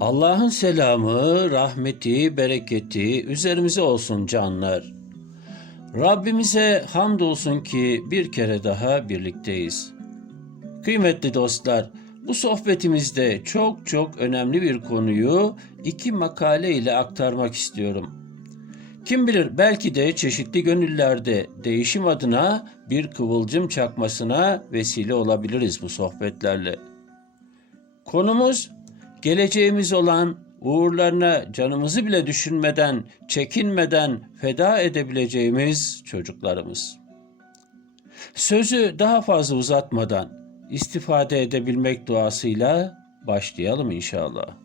Allah'ın selamı, rahmeti, bereketi üzerimize olsun canlar. Rabbimize hamdolsun ki bir kere daha birlikteyiz. Kıymetli dostlar, bu sohbetimizde çok çok önemli bir konuyu iki makale ile aktarmak istiyorum. Kim bilir belki de çeşitli gönüllerde değişim adına bir kıvılcım çakmasına vesile olabiliriz bu sohbetlerle. Konumuz geleceğimiz olan uğurlarına canımızı bile düşünmeden, çekinmeden feda edebileceğimiz çocuklarımız. Sözü daha fazla uzatmadan istifade edebilmek duasıyla başlayalım inşallah.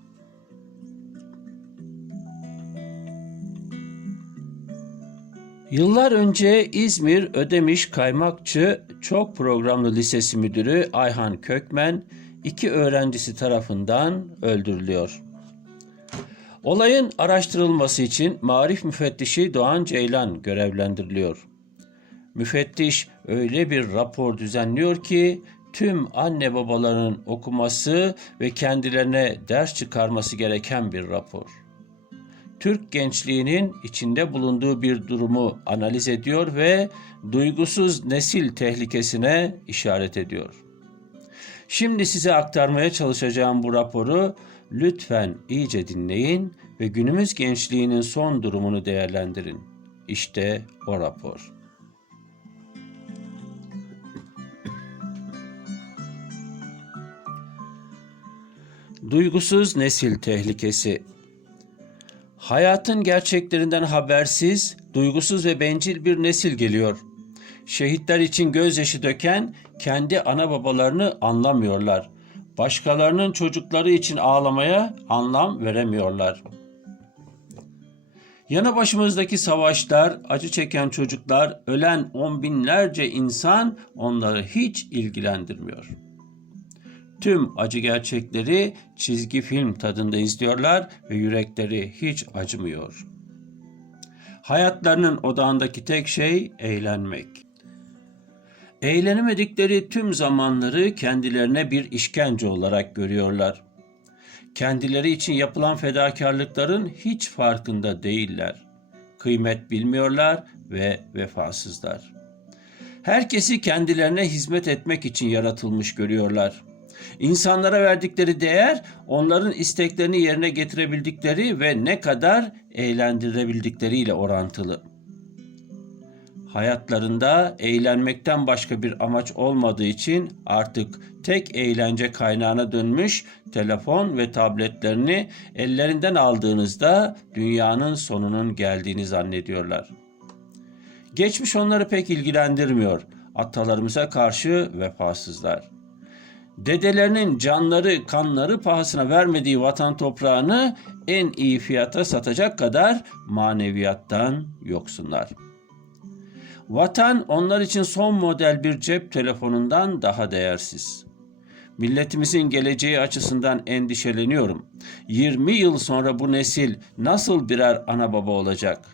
Yıllar önce İzmir Ödemiş Kaymakçı Çok Programlı Lisesi Müdürü Ayhan Kökmen iki öğrencisi tarafından öldürülüyor. Olayın araştırılması için Marif Müfettişi Doğan Ceylan görevlendiriliyor. Müfettiş öyle bir rapor düzenliyor ki tüm anne babaların okuması ve kendilerine ders çıkarması gereken bir rapor. Türk gençliğinin içinde bulunduğu bir durumu analiz ediyor ve duygusuz nesil tehlikesine işaret ediyor. Şimdi size aktarmaya çalışacağım bu raporu lütfen iyice dinleyin ve günümüz gençliğinin son durumunu değerlendirin. İşte o rapor. Duygusuz nesil tehlikesi Hayatın gerçeklerinden habersiz, duygusuz ve bencil bir nesil geliyor. Şehitler için gözyaşı döken kendi ana babalarını anlamıyorlar. Başkalarının çocukları için ağlamaya anlam veremiyorlar. Yana başımızdaki savaşlar, acı çeken çocuklar, ölen on binlerce insan onları hiç ilgilendirmiyor. Tüm acı gerçekleri çizgi film tadında izliyorlar ve yürekleri hiç acımıyor. Hayatlarının odağındaki tek şey eğlenmek. Eğlenemedikleri tüm zamanları kendilerine bir işkence olarak görüyorlar. Kendileri için yapılan fedakarlıkların hiç farkında değiller. Kıymet bilmiyorlar ve vefasızlar. Herkesi kendilerine hizmet etmek için yaratılmış görüyorlar. İnsanlara verdikleri değer onların isteklerini yerine getirebildikleri ve ne kadar eğlendirebildikleriyle orantılı hayatlarında eğlenmekten başka bir amaç olmadığı için artık tek eğlence kaynağına dönmüş telefon ve tabletlerini ellerinden aldığınızda dünyanın sonunun geldiğini zannediyorlar. Geçmiş onları pek ilgilendirmiyor. Atalarımıza karşı vefasızlar. Dedelerinin canları, kanları pahasına vermediği vatan toprağını en iyi fiyata satacak kadar maneviyattan yoksunlar.'' Vatan onlar için son model bir cep telefonundan daha değersiz. Milletimizin geleceği açısından endişeleniyorum. 20 yıl sonra bu nesil nasıl birer ana baba olacak?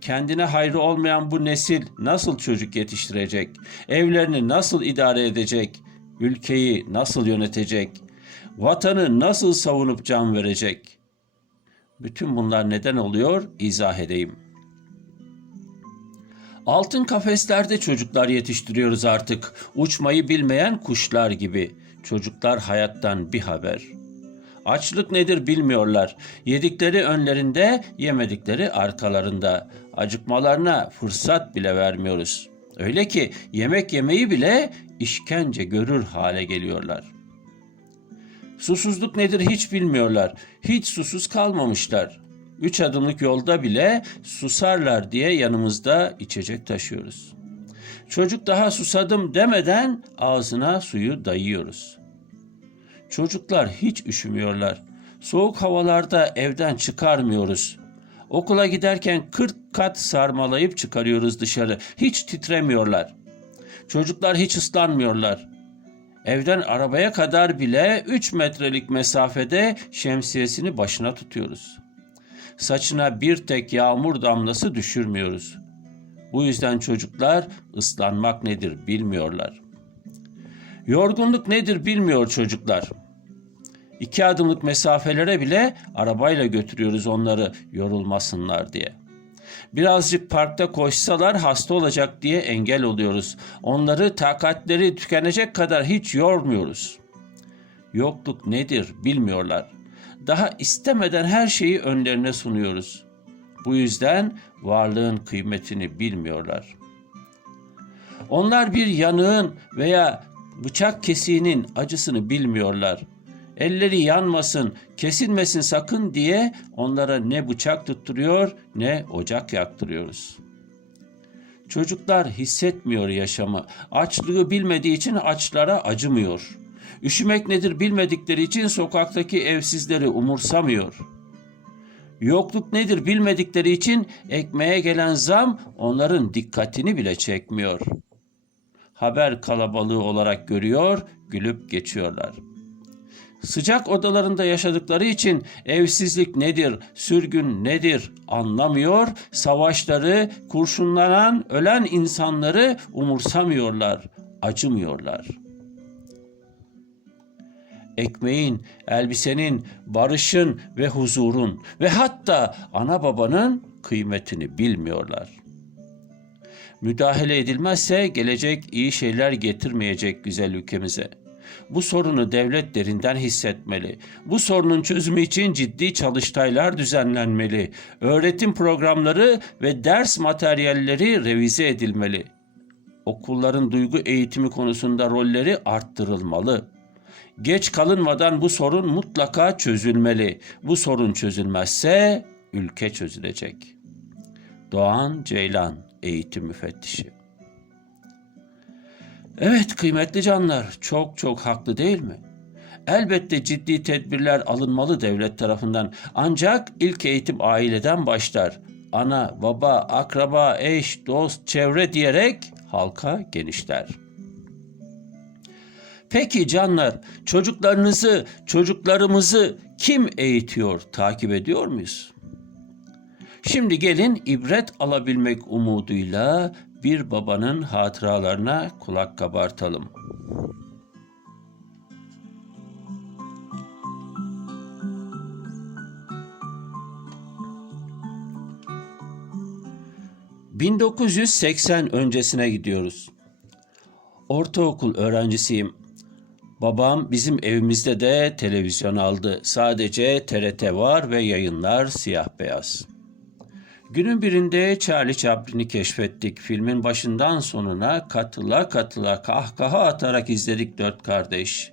Kendine hayrı olmayan bu nesil nasıl çocuk yetiştirecek? Evlerini nasıl idare edecek? Ülkeyi nasıl yönetecek? Vatanı nasıl savunup can verecek? Bütün bunlar neden oluyor? İzah edeyim.'' Altın kafeslerde çocuklar yetiştiriyoruz artık. Uçmayı bilmeyen kuşlar gibi. Çocuklar hayattan bir haber. Açlık nedir bilmiyorlar. Yedikleri önlerinde, yemedikleri arkalarında. Acıkmalarına fırsat bile vermiyoruz. Öyle ki yemek yemeyi bile işkence görür hale geliyorlar. Susuzluk nedir hiç bilmiyorlar. Hiç susuz kalmamışlar. Üç adımlık yolda bile susarlar diye yanımızda içecek taşıyoruz. Çocuk daha susadım demeden ağzına suyu dayıyoruz. Çocuklar hiç üşümüyorlar. Soğuk havalarda evden çıkarmıyoruz. Okula giderken 40 kat sarmalayıp çıkarıyoruz dışarı. Hiç titremiyorlar. Çocuklar hiç ıslanmıyorlar. Evden arabaya kadar bile 3 metrelik mesafede şemsiyesini başına tutuyoruz saçına bir tek yağmur damlası düşürmüyoruz. Bu yüzden çocuklar ıslanmak nedir bilmiyorlar. Yorgunluk nedir bilmiyor çocuklar. İki adımlık mesafelere bile arabayla götürüyoruz onları yorulmasınlar diye. Birazcık parkta koşsalar hasta olacak diye engel oluyoruz. Onları takatleri tükenecek kadar hiç yormuyoruz. Yokluk nedir bilmiyorlar. Daha istemeden her şeyi önlerine sunuyoruz. Bu yüzden varlığın kıymetini bilmiyorlar. Onlar bir yanığın veya bıçak kesiğinin acısını bilmiyorlar. Elleri yanmasın, kesilmesin sakın diye onlara ne bıçak tutturuyor ne ocak yaktırıyoruz. Çocuklar hissetmiyor yaşamı. Açlığı bilmediği için açlara acımıyor. Üşümek nedir bilmedikleri için sokaktaki evsizleri umursamıyor. Yokluk nedir bilmedikleri için ekmeğe gelen zam onların dikkatini bile çekmiyor. Haber kalabalığı olarak görüyor, gülüp geçiyorlar. Sıcak odalarında yaşadıkları için evsizlik nedir, sürgün nedir anlamıyor, savaşları, kurşunlanan, ölen insanları umursamıyorlar, acımıyorlar. Ekmeğin, elbisenin, barışın ve huzurun ve hatta ana babanın kıymetini bilmiyorlar. Müdahale edilmezse gelecek iyi şeyler getirmeyecek güzel ülkemize. Bu sorunu devlet derinden hissetmeli. Bu sorunun çözümü için ciddi çalıştaylar düzenlenmeli. Öğretim programları ve ders materyalleri revize edilmeli. Okulların duygu eğitimi konusunda rolleri arttırılmalı. Geç kalınmadan bu sorun mutlaka çözülmeli. Bu sorun çözülmezse ülke çözülecek. Doğan Ceylan Eğitim Müfettişi Evet kıymetli canlar çok çok haklı değil mi? Elbette ciddi tedbirler alınmalı devlet tarafından ancak ilk eğitim aileden başlar. Ana, baba, akraba, eş, dost, çevre diyerek halka genişler. Peki canlar, çocuklarınızı, çocuklarımızı kim eğitiyor, takip ediyor muyuz? Şimdi gelin ibret alabilmek umuduyla bir babanın hatıralarına kulak kabartalım. ...1980 öncesine gidiyoruz. Ortaokul öğrencisiyim. Babam bizim evimizde de televizyon aldı. Sadece TRT var ve yayınlar siyah beyaz. Günün birinde Charlie Chaplin'i keşfettik. Filmin başından sonuna katıla katıla kahkaha atarak izledik dört kardeş.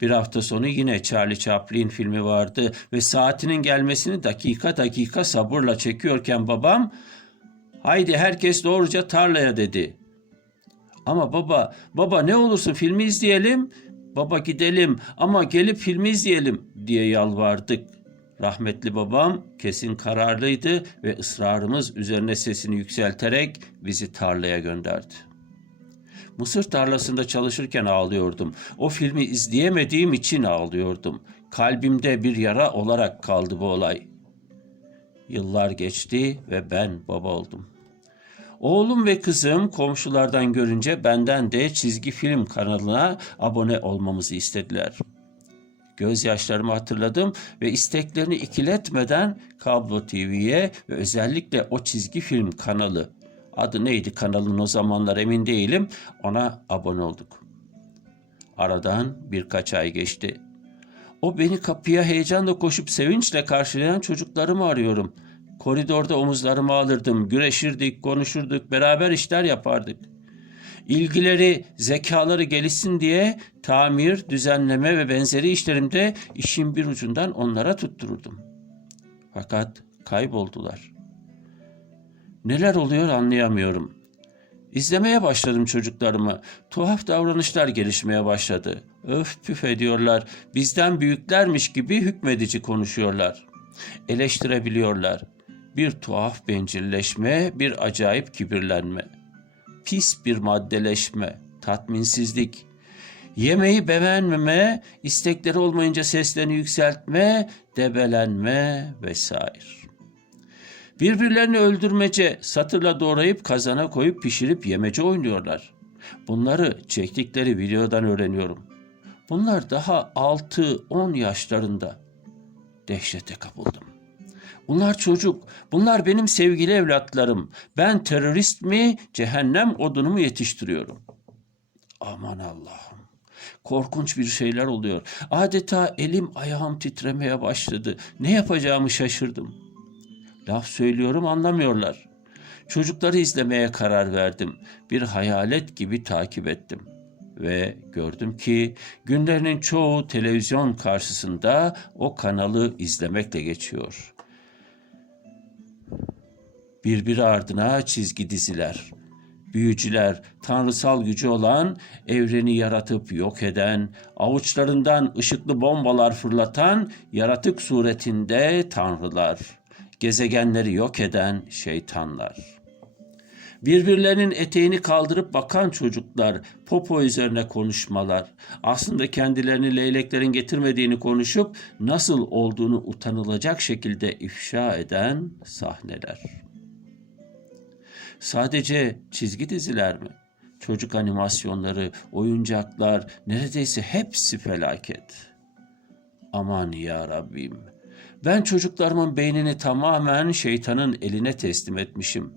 Bir hafta sonu yine Charlie Chaplin filmi vardı ve saatinin gelmesini dakika dakika sabırla çekiyorken babam haydi herkes doğruca tarlaya dedi. Ama baba, baba ne olursun filmi izleyelim, baba gidelim ama gelip filmi izleyelim diye yalvardık. Rahmetli babam kesin kararlıydı ve ısrarımız üzerine sesini yükselterek bizi tarlaya gönderdi. Mısır tarlasında çalışırken ağlıyordum. O filmi izleyemediğim için ağlıyordum. Kalbimde bir yara olarak kaldı bu olay. Yıllar geçti ve ben baba oldum. Oğlum ve kızım komşulardan görünce benden de çizgi film kanalına abone olmamızı istediler. Gözyaşlarımı hatırladım ve isteklerini ikiletmeden Kablo TV'ye ve özellikle o çizgi film kanalı adı neydi kanalın o zamanlar emin değilim ona abone olduk. Aradan birkaç ay geçti. O beni kapıya heyecanla koşup sevinçle karşılayan çocuklarımı arıyorum. Koridorda omuzlarımı alırdım, güreşirdik, konuşurduk, beraber işler yapardık. İlgileri, zekaları gelişsin diye tamir, düzenleme ve benzeri işlerimde işin bir ucundan onlara tuttururdum. Fakat kayboldular. Neler oluyor anlayamıyorum. İzlemeye başladım çocuklarımı. Tuhaf davranışlar gelişmeye başladı. Öf püf ediyorlar. Bizden büyüklermiş gibi hükmedici konuşuyorlar. Eleştirebiliyorlar. Bir tuhaf bencilleşme, bir acayip kibirlenme. Pis bir maddeleşme, tatminsizlik. Yemeği beğenmeme, istekleri olmayınca seslerini yükseltme, debelenme vesaire. Birbirlerini öldürmece, satırla doğrayıp kazana koyup pişirip yemece oynuyorlar. Bunları çektikleri videodan öğreniyorum. Bunlar daha 6-10 yaşlarında. Dehşete kapıldım. Bunlar çocuk, bunlar benim sevgili evlatlarım. Ben terörist mi, cehennem odunu mu yetiştiriyorum? Aman Allah'ım. Korkunç bir şeyler oluyor. Adeta elim ayağım titremeye başladı. Ne yapacağımı şaşırdım. Laf söylüyorum anlamıyorlar. Çocukları izlemeye karar verdim. Bir hayalet gibi takip ettim. Ve gördüm ki günlerinin çoğu televizyon karşısında o kanalı izlemekle geçiyor. Birbiri ardına çizgi diziler, büyücüler, tanrısal gücü olan, evreni yaratıp yok eden, avuçlarından ışıklı bombalar fırlatan, yaratık suretinde tanrılar, gezegenleri yok eden şeytanlar. Birbirlerinin eteğini kaldırıp bakan çocuklar, popo üzerine konuşmalar, aslında kendilerini leyleklerin getirmediğini konuşup nasıl olduğunu utanılacak şekilde ifşa eden sahneler.'' Sadece çizgi diziler mi? Çocuk animasyonları, oyuncaklar, neredeyse hepsi felaket. Aman ya Rabbim. Ben çocuklarımın beynini tamamen şeytanın eline teslim etmişim.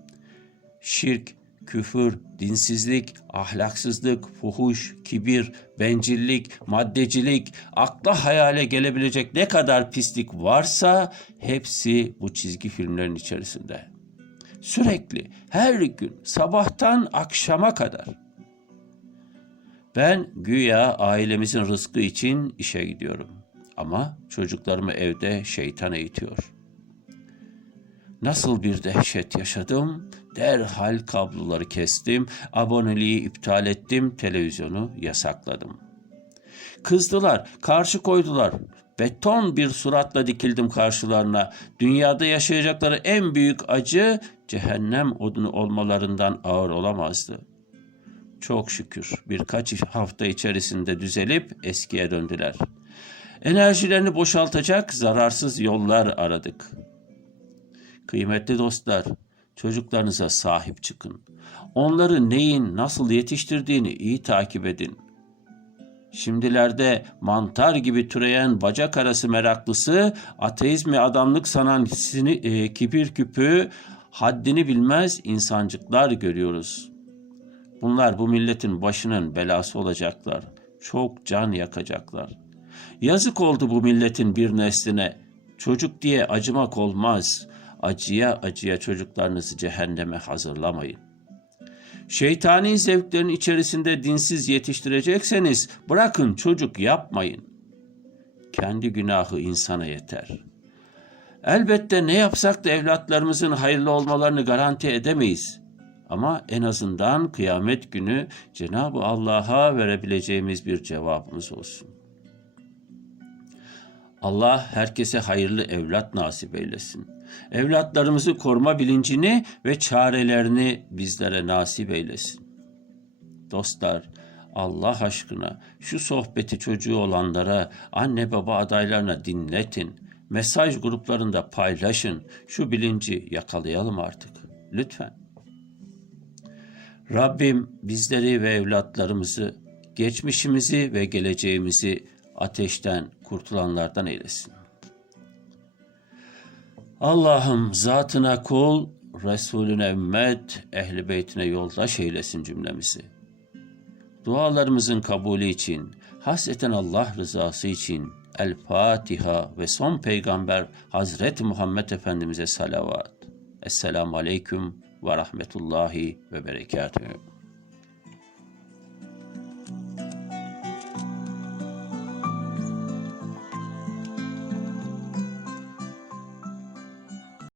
Şirk, küfür, dinsizlik, ahlaksızlık, fuhuş, kibir, bencillik, maddecilik, akla hayale gelebilecek ne kadar pislik varsa hepsi bu çizgi filmlerin içerisinde.'' Sürekli, her gün, sabahtan akşama kadar. Ben güya ailemizin rızkı için işe gidiyorum. Ama çocuklarımı evde şeytan eğitiyor. Nasıl bir dehşet yaşadım? Derhal kabloları kestim, aboneliği iptal ettim, televizyonu yasakladım. Kızdılar, karşı koydular. Beton bir suratla dikildim karşılarına. Dünyada yaşayacakları en büyük acı cehennem odunu olmalarından ağır olamazdı. Çok şükür birkaç hafta içerisinde düzelip eskiye döndüler. Enerjilerini boşaltacak zararsız yollar aradık. Kıymetli dostlar, çocuklarınıza sahip çıkın. Onları neyin nasıl yetiştirdiğini iyi takip edin. Şimdilerde mantar gibi türeyen bacak arası meraklısı, ateizmi adamlık sanan sini, e, kibir küpü, haddini bilmez insancıklar görüyoruz. Bunlar bu milletin başının belası olacaklar. Çok can yakacaklar. Yazık oldu bu milletin bir nesline. Çocuk diye acımak olmaz. Acıya acıya çocuklarınızı cehenneme hazırlamayın. Şeytani zevklerin içerisinde dinsiz yetiştirecekseniz bırakın çocuk yapmayın. Kendi günahı insana yeter. Elbette ne yapsak da evlatlarımızın hayırlı olmalarını garanti edemeyiz. Ama en azından kıyamet günü Cenab-ı Allah'a verebileceğimiz bir cevabımız olsun. Allah herkese hayırlı evlat nasip eylesin. Evlatlarımızı koruma bilincini ve çarelerini bizlere nasip eylesin. Dostlar, Allah aşkına şu sohbeti çocuğu olanlara, anne baba adaylarına dinletin. Mesaj gruplarında paylaşın. Şu bilinci yakalayalım artık. Lütfen. Rabbim bizleri ve evlatlarımızı, geçmişimizi ve geleceğimizi ateşten kurtulanlardan eylesin. Allah'ım zatına kul, Resulüne ümmet, ehli beytine yoldaş eylesin cümlemizi. Dualarımızın kabulü için, hasreten Allah rızası için El Fatiha ve son peygamber Hazreti Muhammed Efendimiz'e salavat. Esselamu Aleyküm ve Rahmetullahi ve Berekatuhu.